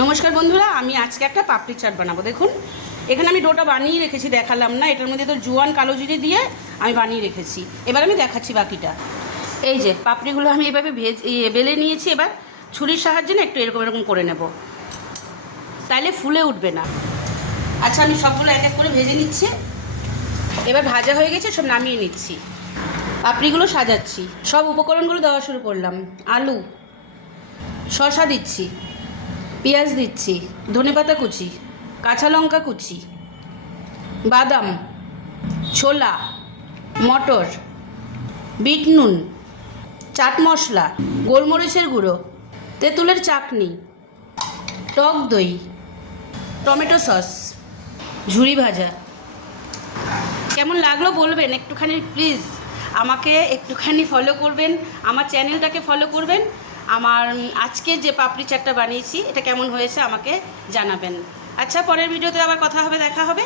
নমস্কার বন্ধুরা, আমি আজকে একটা পাপড়ি চাট বানাবো। দেখুন এখানে আমি ডোটা বানিয়ে রেখেছি, দেখালাম না? এটার মধ্যে তো জোয়ান কালো জিরে দিয়ে আমি বানিয়ে রেখেছি। এবার আমি দেখাচ্ছি বাকিটা। এই যে পাপড়িগুলো আমি এভাবে বেলে নিয়েছি। এবার ছুরির সাহায্যে না একটু এরকম এরকম করে নেব, তাইলে ফুলে উঠবে না। আচ্ছা, আমি সবগুলো এক এক করে ভেজে নিচ্ছি। এবার ভাজা হয়ে গেছে, সব নামিয়ে নিচ্ছি। পাপড়িগুলো সাজাচ্ছি, সব উপকরণগুলো দেওয়া শুরু করলাম। আলু, শসা দিচ্ছি, পেঁয়াজ দিচ্ছি, ধনেপাতা কুচি, কাঁচা লঙ্কা কুচি, বাদাম, ছোলা, মটর, বিট নুন, চাট মশলা, গোলমরিচের গুঁড়ো, তেঁতুলের চাটনি, টক দই, টমেটো সস, ঝুরি ভাজা। কেমন লাগলো বলবেন একটুখানি প্লিজ। আমাকে একটুখানি ফলো করবেন, আমার চ্যানেলটাকে ফলো করবেন। আমার আজকে যে পাপড়ি চাটটা বানিয়েছি এটা কেমন হয়েছে আমাকে জানাবেন। আচ্ছা, পরের ভিডিওতে আবার কথা হবে, দেখা হবে।